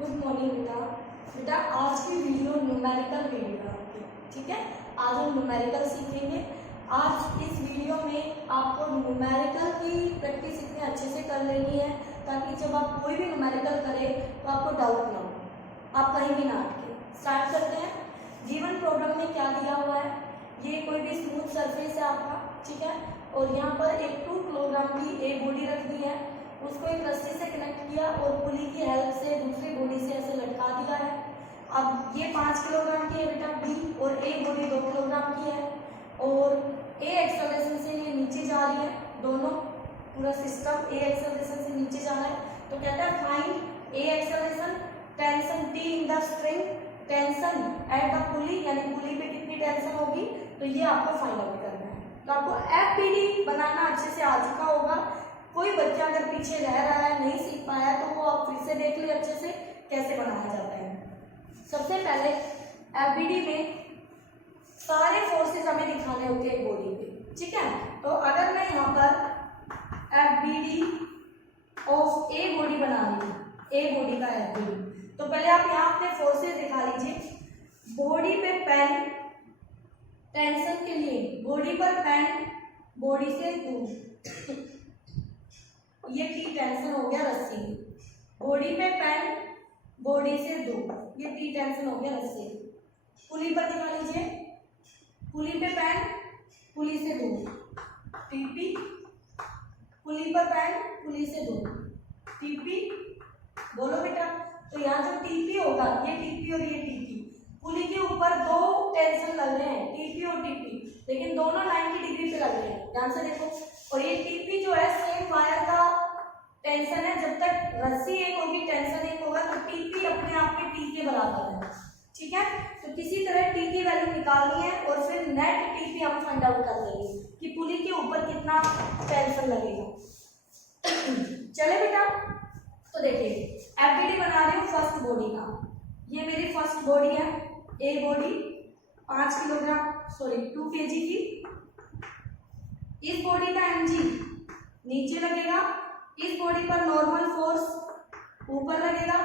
Good morning बेटा आज की वीडियो न्यूमेरिकल वीडियो है आपकी। ठीक है, आज हम न्यूमेरिकल सीखेंगे। आज इस वीडियो में आपको न्यूमेरिकल की प्रैक्टिस इतने अच्छे से कर लेनी है ताकि जब आप कोई भी न्यूमेरिकल करें तो आपको डाउट ना हो, आप कहीं भी ना अटके। स्टार्ट करते हैं। गिवन प्रॉब्लम में क्या दिया हुआ है, ये कोई भी स्मूथ सरफेस है आपका, ठीक है, और यहाँ पर एक 2 किलोग्राम की एक बॉडी रख दी है, उसको एक रस्सी से कनेक्ट किया और पुली की हेल्प से दूसरी बॉडी से ऐसे लटका दिया है। अब ये 5 किलोग्राम की है बेटा बी, और एक बॉडी 2 किलोग्राम की है, और ए एक्सेलरेशन से ये नीचे जा रही है, दोनों पूरा सिस्टम ए एक्सेलरेशन से नीचे जा रहा है। तो कहता है find A acceleration, tension T in the string, tension at the पुली, यानी पुली पे कितनी टेंशन होगी, तो ये आपको फाइंड आउट करना है। तो आपको एफपीडी बनाना अच्छे से आ चुका होगा। कोई बच्चा अगर पीछे रह रहा है, नहीं सीख पाया, तो वो आप फिर से देख ले अच्छे से कैसे बनाया जाता है। सबसे पहले एफबीडी में सारे फोर्सेस हमें दिखाने होते हैं बॉडी पे, ठीक है। तो अगर मैं यहाँ पर एफबीडी ऑफ ए बॉडी बना रही हूँ, ए बॉडी का एफबीडी, तो पहले आप यहाँ अपने फोर्सेस दिखा लीजिए। बॉडी पे पेन टेंशन के लिए, बॉडी पर पेन बॉडी से दूर, ये टी टेंशन हो गया रस्सी, बॉडी पे पेन बॉडी से दूर, ये टी टेंशन हो गया रस्सी। पुली पर दिखा लीजिए, पुली पे पेन पुली से दूर, टीपी, पुली पर पेन पुली से दूर, टीपी, बोलो बेटा। तो यहाँ जो टीपी होगा, ये टीपी और ये टीपी, पुली के ऊपर 2 टेंशन लग रहे हैं, टीपी और टीपी, लेकिन दोनों 90 डिग्री पे लग रहे हैं, ध्यान से देखो। और ये टीपी जो है सेम वायर का टेंशन है, जब तक रस्सी एक होगी टेंशन एक होगा, तो टीपी अपने आप में टी के बराबर है, ठीक है। तो किसी तरह टी की वैल्यू निकालनी है और फिर नेट टीपी हम फाइंड आउट कर देंगे कि पुली के ऊपर कितना टेंशन लगेगा। चले बेटा, तो देखिए एफबीडी बना रही हूँ फर्स्ट बॉडी का, ये मेरी फर्स्ट बॉडी है, ए बॉडी 5 किलोग्राम 2 केजी की। इस बॉडी का mg नीचे लगेगा, इस बॉडी पर नॉर्मल फोर्स ऊपर लगेगा,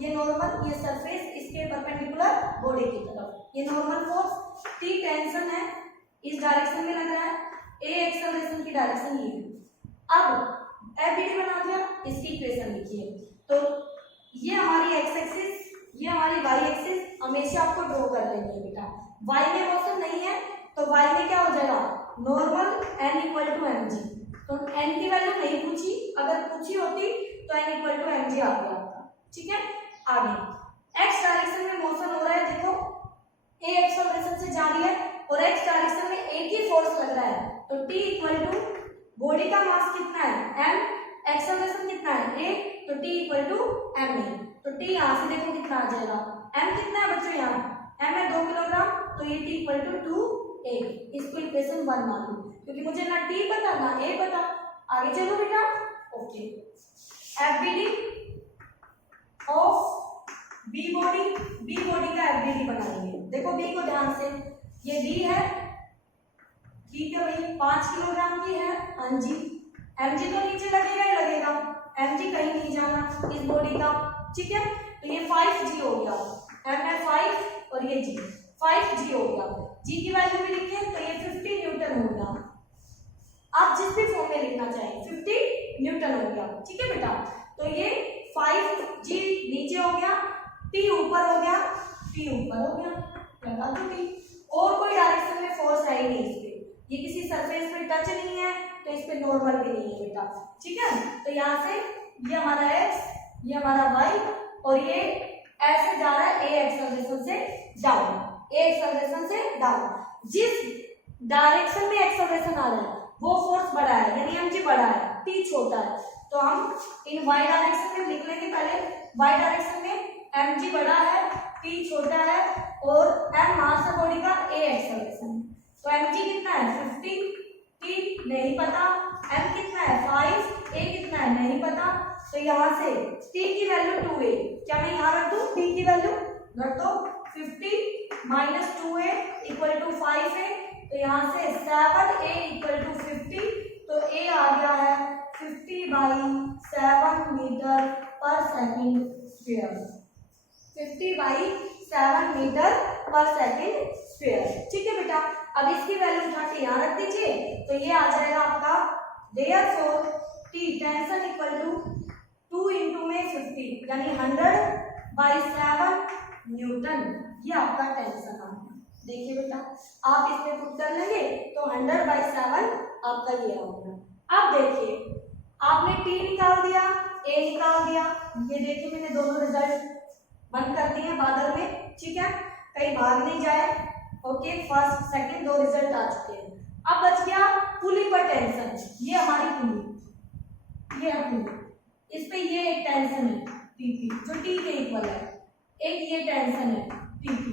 ये नॉर्मल, ये सरफेस इसके परपेंडिकुलर बॉडी की तरफ, ये नॉर्मल फोर्स, टी टेंशन है इस डायरेक्शन में लग रहा है, ए एक्सेलरेशन की डायरेक्शन ये है। अब एफबीडी बना दिया, इसकी इक्वेशन लिखिए। तो ये हमारी एक्स एक्सिस, ये हमारी वाई एक्सिस, हमेशा आपको ड्रॉ कर लेनी है बेटा। वाई में मोशन नहीं है तो वाई में क्या हो जाएगा, normal n equal to mg। तो n की वैल्यू नहीं पूछी, अगर पूछी होती तो n इक्वल टू mg आ गया आपका, ठीक है। आगे x डायरेक्शन में मोशन हो रहा है, देखो a एक्सेलरेशन से जा रही है और x डायरेक्शन में एक ही फोर्स लग रहा है, तो t इक्वल टू बॉडी का मास कितना है m, एक्सेलरेशन कितना है a, तो t इक्वल टू ma। तो t यहाँ से देखो कितना आ जाएगा, m कितना है बच्चों, यहाँ m है 2 किलोग्राम, तो ये t इक्वल टू 2a, इसको इक्वेशन 1 मान लो, क्योंकि मुझे ना t पता ना a पता। आगे चलो बेटा, okay. FBD of B body का एफबीडी बनाएंगे। देखो बी को ध्यान से, ये बी है, ठीक है भाई, 5 किलोग्राम की है, हाँ जी। mg तो नीचे लगेगा ही लगेगा, mg कहीं नहीं जाना इस बॉडी का, ठीक है। तो ये 5g हो गया, m है 5 और ये g, 5g हो गया। g की वैल्यू भी लिखे तो ये 50 न्यूटन हो गया, आप जिस भी फॉर्म में लिखना चाहें 50 न्यूटन हो गया, ठीक है बेटा। तो ये 5g नीचे हो गया, t ऊपर हो गया, t ऊपर हो गया, लगा दो t। और कोई डायरेक्शन में फोर्स है ही नहीं इस पे, ये किसी सरफेस पे टच नहीं है, तो इस पे नॉर्मल भी नहीं है बेटा, ठीक है। तो यहाँ से ये हमारा x, ये हमारा y, और ये ऐसे जा रहा है a एक्सेलरेशन से डाउन, a एक्सेलरेशन से डाउन। जिस डायरेक्शन में एक्सेलरेशन आ रहा है वो फोर्स बड़ा है, यानी mg बड़ा है, t छोटा है, तो हम इन y डायरेक्शन में लिख लेंगे। पहले y डायरेक्शन में mg बड़ा है, t छोटा है, और m मास है बॉडी का, a एक्सेलरेशन। तो mg कितना है 50, t नहीं पता, m कितना है 5, a कितना है नहीं पता, तो यहाँ से t की वैल्यू 2a, क्या मैं यहाँ रख दूँ t की वैल्यू, रख दो 50 minus 2a equal to 5a, तो यहाँ से 7a इक्वल टू 50, तो a आ गया है 50/7 मीटर पर सेकंड स्क्वायर। 50/7 मीटर पर सेकेंड स्क्वायर। ठीक है बेटा, अब इसकी वैल्यू उठा के यहाँ रख दीजिए, तो ये आ जाएगा आपका therefore T tension equal to 2 into में 50 यानी 100/7 न्यूटन। ये आपका टेंशन आ गया। देखिए बेटा, आप इसमें पुट कर लेंगे तो 100/7 आपका ये आ गया। अब देखिए, आपने T निकाल दिया, A निकाल दिया, ये देखिए मैंने दोनों रिजल्ट बंद कर दिए बादल में। ठीक है, कहीं भाग नहीं जाए। ओके, फर्स्ट सेकंड दो रिजल्ट आ चुके हैं। अब बच गया पुली पर टेंशन। ये हमारी पुली, ये है पुली, इस पे ये एक टेंशन है टीपी जो टी के इक्वल है, एक ये टेंशन है टीपी।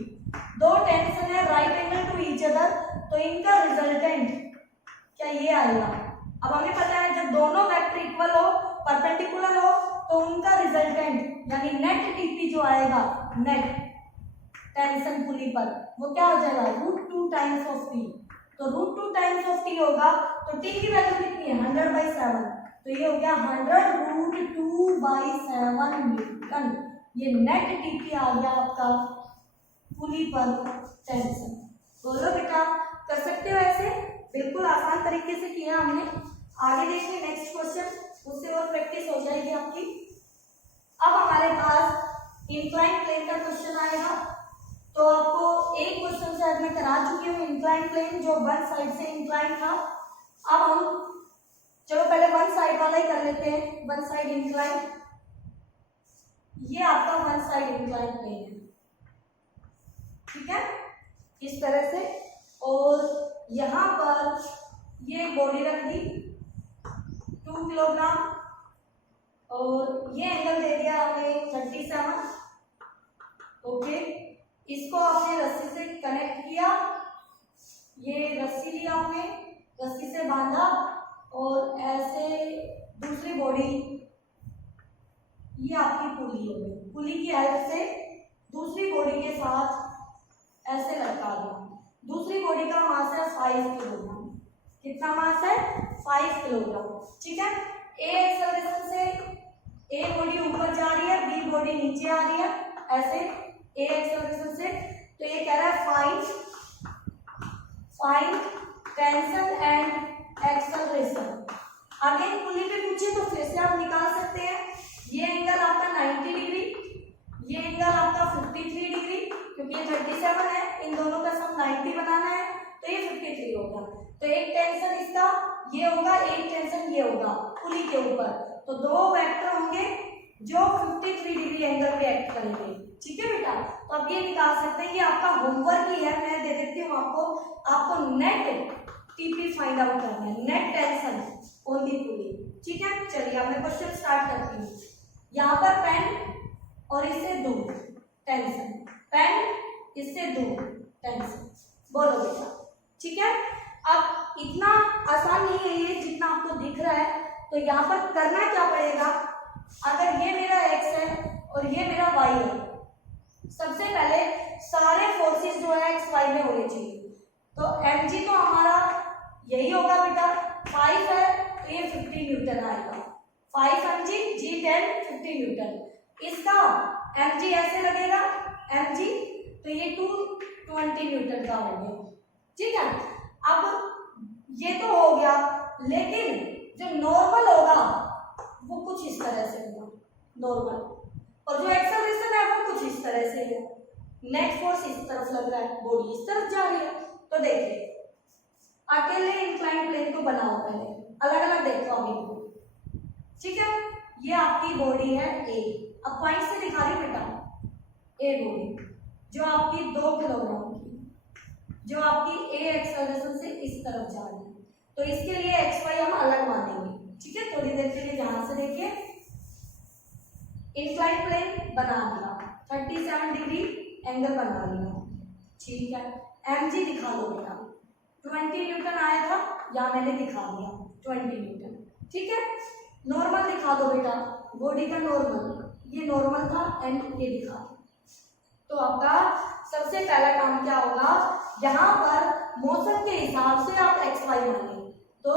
दो टेंशन है right angle to each other, तो इनका रिजल्टेंट क्या ये आएगा। अब हमें पता है जब दोनों वेक्टर इक्वल हो, परपेंडिकुलर हो, तो उनका रिजल्टेंट यानी नेट टीपी जो आएगा, नेट टेंशन पुली पर, वो क्या हो जाएगा √2 टाइम्स ऑफ टी। तो √2 टाइम्स ऑफ टी होगा, तो टी की वैल्यू कितनी है 100/7, तो ये हो गया 100√2/7 न्यूटन। ये नेट टीपी आ गया आपका पुली पर टेंशन। बोलो बेटा, कर सकते हो ऐसे, बिल्कुल आसान तरीके से किया हमने। आगे देखिए नेक्स्ट क्वेश्चन, उससे और प्रैक्टिस हो जाएगी आपकी। अब हमारे पास इंक्लाइन प्लेन का क्वेश्चन आएगा। तो आपको एक क्वेश्चन शायद मैं करा चुकी हूँ, इंक्लाइन प्लेन जो वन साइड से इंक्लाइन था। अब हम चलो पहले वन साइड वाला ही कर लेते हैं, वन साइड इंक्लाइन। ये आपका वन साइड इंक्लाइन प्लेन है, ठीक है, इस तरह से। और यहाँ पर ये बॉडी रख दी 2 किलोग्राम, और ये एंगल दे दिया हमें 37। ओके, इसको आपने रस्सी से कनेक्ट किया, ये रस्सी लिया आपने, रस्सी से बांधा, और ऐसे दूसरी बॉडी, ये आपकी पुली हो गई। पुली की हेल्प से दूसरी बॉडी के साथ ऐसे लटका दो। दूसरी बॉडी का मास है 5 किलोग्राम। कितना मास है 5 किलोग्राम। ठीक है, ए एक्सेलरेशन से ए बॉडी ऊपर जा रही है, बी बॉडी नीचे आ रही है, ऐसे ए एक्सेलरेशन से। तो ये कह रहा है find tension and acceleration. Again pulley पे पूछे तो फिर से आप निकाल सकते हैं। ये एंगल आपका 90 डिग्री, ये एंगल आपका 53 डिग्री, क्योंकि ये 37 है, इन दोनों का सम 90 बनाना है, तो ये 53 होगा। तो एक टेंशन इसका ये होगा, एक टेंशन ये होगा पुली के ऊपर, तो दो वेक्टर होंगे जो 53 डिग्री एंगल पे एक्ट करेंगे। ठीक है बेटा, तो अब ये निकाल सकते हैं। ये आपका होमवर्क ही है, मैं दे देती हूँ आपको नेट टीपी फाइंड आउट करना है, नेट टेंशन ऑन दी पुली। ठीक है, चलिए अब मैं क्वेश्चन स्टार्ट करती हूँ। यहाँ पर पेन और इससे दूर टेंशन, पेन इससे दूर टेंशन, बोलो बेटा। ठीक है, अब इतना आसान नहीं है ये जितना आपको दिख रहा है। तो यहाँ पर करना क्या पड़ेगा, अगर ये मेरा x है और ये मेरा y है, सबसे पहले सारे फोर्सेस जो है x y में होने चाहिए। तो mg तो हमारा यही होगा बेटा, 5 है तो ये 50 न्यूटन आएगा, 5 mg, g 10, 50 न्यूटन। इसका mg ऐसे लगेगा, mg तो ये 220 न्यूटन का हो गया। ठीक है, अब ये तो हो गया, लेकिन जो नॉर्मल होगा वो कुछ इस तरह से होगा, नॉर्मल, और जो एक्सेलरेशन है वो कुछ इस तरह से है। नेट फोर्स इस तरफ लग रहा है, बॉडी इस तरफ जा रही है। तो देखिए, अकेले इंक्लाइन प्लेन को बनाओ, पहले अलग अलग देखो अभी इनको। ठीक है, ये आपकी बॉडी है ए, अब पॉइंट से दिखा रही बेटा, ए बॉडी जो आपकी 2 किलोग्राम की, जो आपकी ए एक्सेलरेशन से इस तरफ जा रही है। तो इसके लिए एक्स वाई हम अलग मानेंगे। ठीक है, थोड़ी देर के लिए ध्यान से देखिए। इंक्लाइन प्लेन बना दिया, 37 डिग्री एंगल बना लिया। ठीक है, mg दिखा दो बेटा, 20 न्यूटन आया था, यहाँ मैंने दिखा दिया 20 न्यूटन। ठीक है, नॉर्मल दिखा दो बेटा, बॉडी का नॉर्मल, ये नॉर्मल था एंड ये दिखा। तो आपका सबसे पहला काम क्या होगा, यहाँ पर मोशन के हिसाब से आप एक्स वाई मानिए। तो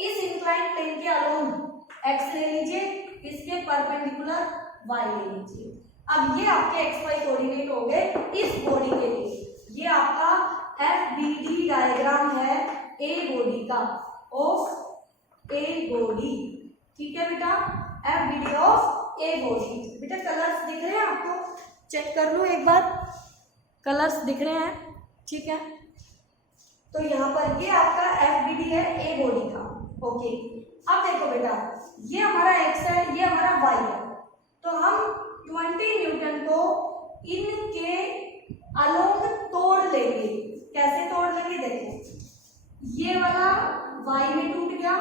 इस इंक्लाइन प्लेन के अलोंग x ले लीजिए, इसके परपेंडिकुलर y ले लीजिए। अब ये आपके एक्स वाई कोऑर्डिनेट हो गए इस बॉडी के लिए। ये आपका FBD डायग्राम है ए बॉडी का, ऑफ ए बॉडी। ठीक है बेटा, FBD ऑफ ए बॉडी। बेटा कलर्स दिख रहे हैं आपको? चेक कर लो एक बार, कलर्स दिख रहे हैं? ठीक है, तो यहाँ पर ये आपका FBD है ए बॉडी का। ओके, अब देखो बेटा, ये हमारा एक्स है, ये हमारा वाई है, तो हम 20 न्यूटन को इनके अलोंग तोड़ लेंगे। कैसे तोड़ लेंगे? देखो, ये वाला वाई में टूट गया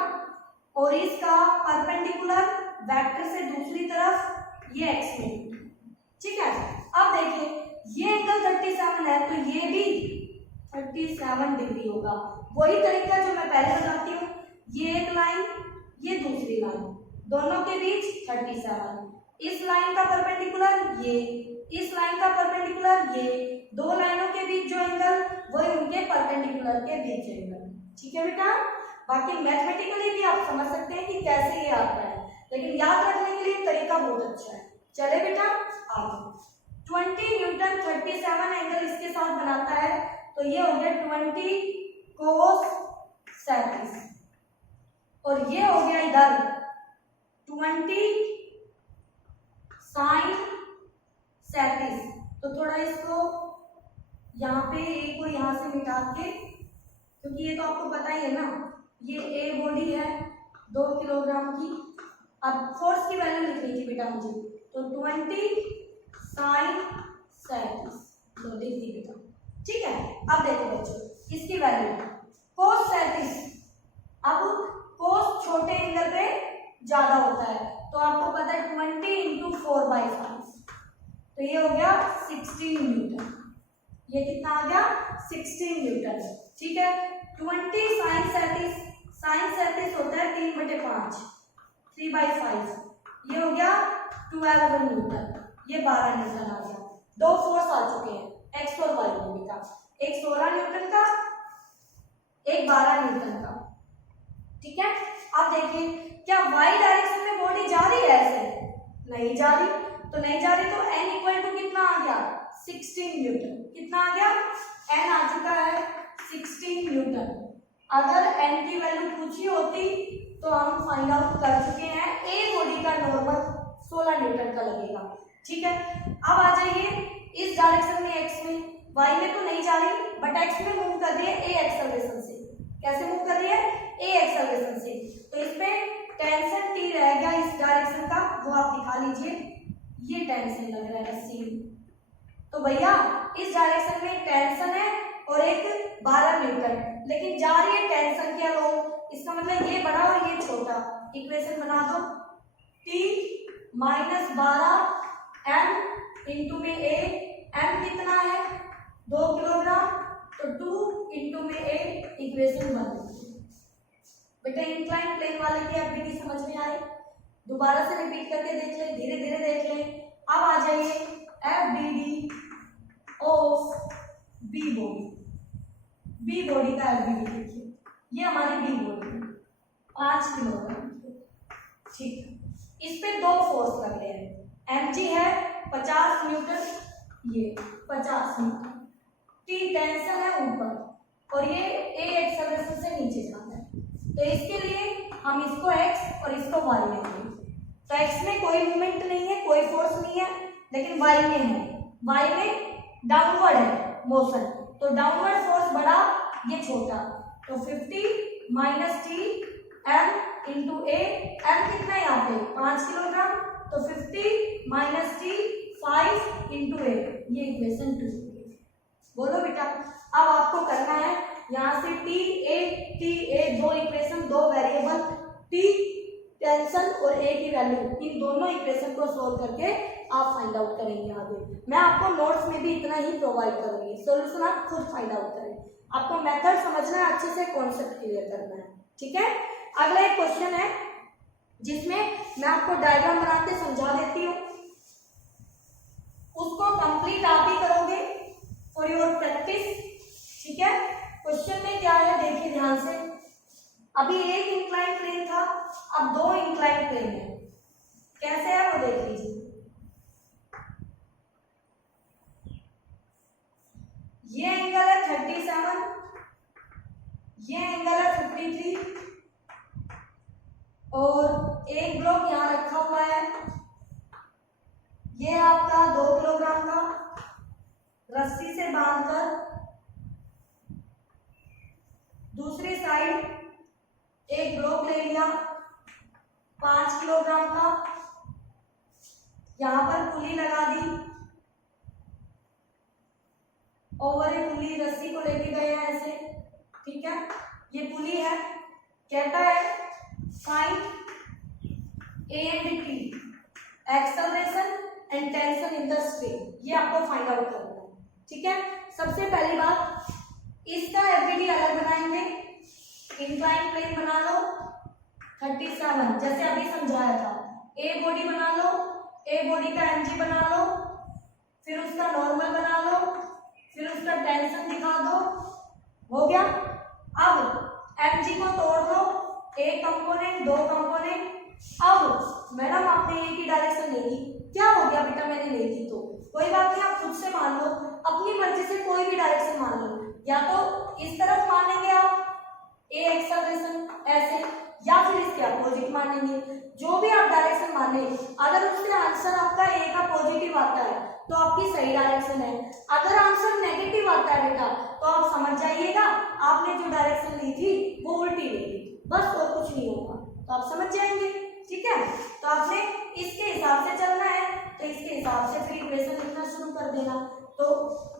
और इसका परपेंडिकुलर वेक्टर से दूसरी तरफ ये एक्स में। ठीक है, अब देखिए ये एंगल 37 है, तो ये भी 37 डिग्री होगा। वही तरीका जो मैं पहले बताती हूँ, ये एक लाइन, ये दूसरी लाइन, दोनों के बीच 37। इस लाइन का परपेंडिकुलर ये, इस लाइन का परपेंडिकुलर ये, दो लाइनों के बीच जो एंगल वही उनके परपेंडिकुलर के बीच एंगल। ठीक है बेटा, बाकी मैथमेटिकली भी आप समझ सकते हैं कि कैसे ये आता है, लेकिन याद रखने के लिए तरीका बहुत अच्छा है। चले बेटा आगे, 20 न्यूटन 37 एंगल इसके साथ बनाता है, तो ये हो गया 20 cos 37 और ये हो गया इधर 20 sin 37। तो थोड़ा इसको यहाँ पे ए को यहाँ से मिटा के, क्योंकि ये तो आपको पता ही है ना, ये ए बॉडी है 2 किलोग्राम की। अब फोर्स की वैल्यू लिखनी थी बेटा मुझे, तो 20 sin 37 तो लिख दी बेटा। ठीक है, अब देखो बच्चों इसकी वैल्यू cos 37। अब cos छोटे एंगल पे ज्यादा होता है, तो आपको पता है 20 इंटू 4/5, तो ये हो गया 16 न्यूटन। ये कितना आ गया? 16 न्यूटन। ठीक है, 20 sin 37 होता है 3/5, 3/5, ये हो गया 12 न्यूटन। ये 12 न्यूटन आ गया। दो फोर्स आ चुके हैं, एक्स और वाई में बेटा, एक 16 न्यूटन का, एक 12 न्यूटन का। ठीक है, अब देखिए क्या वाई डायरेक्शन में बॉडी जा रही है ऐसे? नहीं जा रही, तो नहीं जा रही तो n इक्वल टू कितना आ गया? 16 न्यूटन। कितना आ गया? n आ चुका है 16 न्यूटन। अगर n की वैल्यू पूछी होती तो हम फाइंड आउट कर चुके हैं, ए बॉडी का नॉर्मल 16 न्यूटन का लगेगा। ठीक है, अब आ जाइए इस डायरेक्शन में एक्स में, वाई में तो नहीं जा रही बट एक्स में मूव कर रही है ए एक्सेलरेशन से। कैसे मूव कर रही है? ए एक्सेलरेशन से। तो इसमें टेंशन टी रह गया इस डायरेक्शन का, वो आप दिखा लीजिए, ये टेंशन लग रहा है सी। तो भैया इस डायरेक्शन में टेंशन है और एक 12 न्यूटन, लेकिन जा रही है टेंशन के अलोंग, इसका मतलब ये बड़ा और ये छोटा। इक्वेशन बना दो, T - 12 m इंटू में a, m कितना है? 2 किलोग्राम, तो 2 इंटू में a, इक्वेशन बन गई। बेटा इंक्लाइन प्लेन वाले की FBD समझ में आई? दोबारा से रिपीट करके देख ले, धीरे धीरे देख ले। अब आ जाइए FBD of B body. B body का FBD देखिए, ये हमारी बी बॉडी 5 किलोग्राम। ठीक है, इस पे दो फोर्स लग रहे हैं, mg है 50 न्यूटन, ये 50 न्यूटन, T टेंशन है ऊपर और ये A एक्सेलरेशन से नीचे जाता है। तो इसके लिए हम इसको x और इसको y लेंगे। तो x में कोई मूवमेंट नहीं है, कोई फोर्स नहीं है, लेकिन y में है। y में डाउनवर्ड है मोशन, तो डाउनवर्ड फोर्स बड़ा, ये छोटा, तो 50 - T m इंटू ए, m कितना है यहाँ पे? 5 किलोग्राम, तो 50 - T 5 इंटू ए, ये इक्वेशन 2। बोलो बेटा, अब आपको करना है यहाँ से टी ए दो इक्वेशन, दो वेरिएबल, टी टेंशन और ए की वैल्यू, इन दोनों इक्वेशन को सोल्व करके आप फाइंड आउट करेंगे। आगे मैं आपको नोट्स में भी इतना ही प्रोवाइड करूंगी, सॉल्यूशन आप खुद फाइंड आउट करें। आपको मेथड समझना है, अच्छे से कॉन्सेप्ट क्लियर करना है। ठीक है, अगला एक क्वेश्चन है जिसमें मैं आपको डायग्राम बनाते समझा देती हूँ, उसको कंप्लीट आप ही करोगे फॉर योर प्रैक्टिस। ठीक है, क्वेश्चन में क्या है देखिए ध्यान से। अभी एक इंक्लाइन प्लेन था, अब दो इंक्लाइन प्लेन है, कैसे है वो देख लीजिए। ये आपका 2 किलोग्राम का रस्सी से बांधकर दूसरी साइड एक ब्लॉक ले लिया 5 किलोग्राम का, यहां पर पुली लगा दी, ओवर ये पुली रस्सी को लेके गए हैं ऐसे, ठीक है। ये पुली है, कहता है find A and T acceleration and tension in the string, ये आपको फाइंड आउट करना है, ठीक है। सबसे पहली बात, इसका एफबीडी अलग बनाएंगे, इंक्लाइन प्लेन बना लो 37 जैसे अभी समझाया था, ए बॉडी बना लो, ए बॉडी का एमजी बना लो, फिर उसका नॉर्मल बना लो, फिर उसका टेंशन दिखा दो, हो गया। अब एमजी को तोड़ दो, एक कंपोनेंट, दो कंपोनेंट। अब मैडम आपने एक ही डायरेक्शन ले ली, क्या हो गया बेटा, मैंने ले ली तो कोई बात नहीं, आप खुद से मान लो, अपनी मर्जी से कोई भी डायरेक्शन मान लो, या तो इस तरफ मानेंगे आप ए एक्सेलरेशन ऐसे, या फिर इसके अपोजिट मानेंगे, जो भी आप डायरेक्शन माने, अगर उससे आंसर आपका ए का पॉजिटिव आता है तो आपकी सही डायरेक्शन है, अगर आंसर नेगेटिव आता है बेटा तो आप समझ जाइएगा आपने जो डायरेक्शन ली थी वो उल्टी ली थी, बस और कुछ नहीं होगा, तो आप समझ जाएंगे, ठीक है। तो आपने इसके हिसाब से चलना है, तो इसके हिसाब से फिर इक्वेशन लिखना शुरू कर देना। तो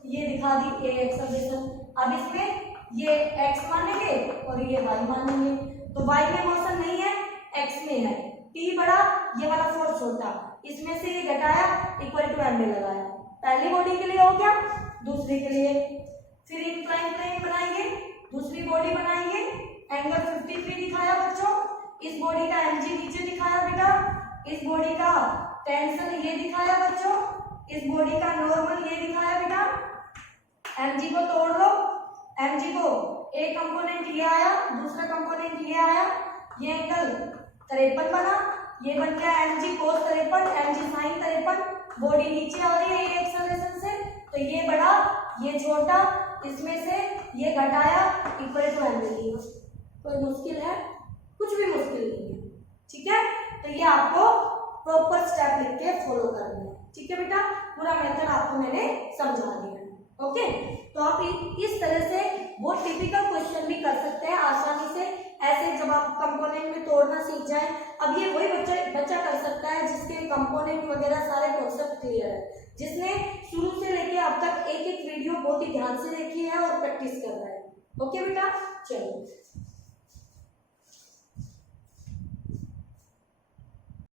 ये दिखा दी ए एक्सेलरेशन, अब इसमें ये x मानेंगे और ये y मानेंगे, तो y में मोशन नहीं है, x में है, t बड़ा, ये वाला फोर्स छोटा, इसमें से ये घटाया इक्वल टू m में लगाया, पहली बॉडी के लिए हो गया, दूसरी के लिए फिर इंक्लाइन प्लेन बनाएंगे, दूसरी बॉडी बनाएंगे, एंगल 53 दिखाया बच्चों, इस बॉडी का mg नीचे दिखाया बेटा, इस बॉडी का टेंशन ये दिखाया बच्चों, इस बॉडी का नॉर्मल ये दिखाया बेटा, mg को तोड़ लो, mg को एक कंपोनेंट ये आया, दूसरा कंपोनेंट ये आया, ये एंगल 53 बना, ये बन गया mg cos 53, mg sin 53, body नीचे आ रही है ये एक्सेलरेशन से, तो ये बड़ा ये छोटा, इसमें से ये घटाया इक्वल टू m ले लिया, कोई मुश्किल है, कुछ भी मुश्किल नहीं है, ठीक है। तो ये आपको प्रॉपर स्टेप लिख के फॉलो करना है, ठीक है बेटा, पूरा मेथड आपको मैंने समझा दिया है, ओके। तो आप इस तरह से वो टिपिकल क्वेश्चन भी कर सकते हैं आसानी से, ऐसे जब आप कंपोनेंट में तोड़ना सीख जाए। अब ये वही बच्चा कर सकता है जिसके कंपोनेंट वगैरह सारे कॉन्सेप्ट क्लियर है, जिसने शुरू से लेके अब तक एक एक वीडियो बहुत ही ध्यान से देखी है और प्रैक्टिस कर रहा है, ओके बेटा। चलो